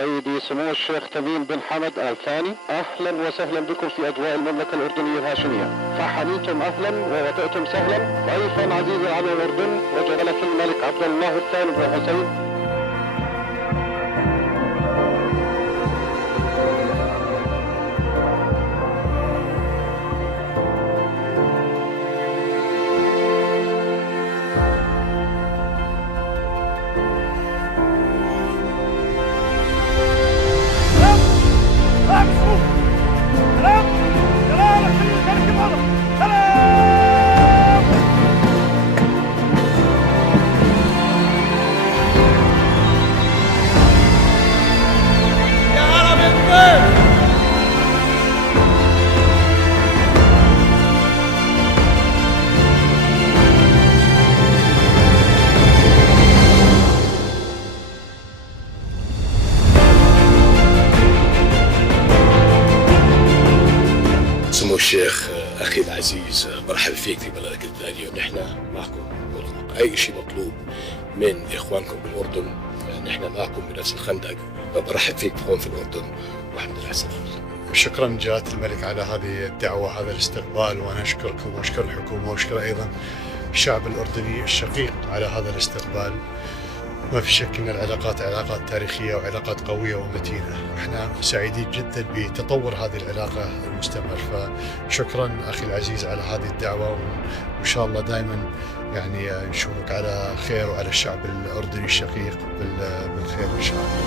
سيدي سمو الشيخ تميم بن حمد آل ثاني، أهلا وسهلا بكم في أجواء المملكة الأردنية الهاشمية. فحليتم أهلا ووطئتم سهلا ضيفا عزيزا على الأردن وجلالة الملك عبد الله الثاني بن حسين. سمو الشيخ أخي العزيز، مرحبا فيك في بلدك الثاني، ونحن معكم مطلق. أي شيء مطلوب من إخوانكم بالأردن نحن معكم بنفس الخندق. برحب فيك هون في الأردن والحمد لله على السلامة. شكرا جلالة الملك على هذه الدعوة، هذا الاستقبال، وأنا أشكركم وأشكر الحكومة وأشكر أيضا الشعب الأردني الشقيق على هذا الاستقبال. ما في شك أن العلاقات علاقات تاريخية وعلاقات قوية ومتينة، وإحنا سعيدين جدا بتطور هذه العلاقة المستمر. فشكرا أخي العزيز على هذه الدعوة، وإن شاء الله دائما يعني نشوفك على خير وعلى الشعب الأردني الشقيق بالخير إن شاء الله.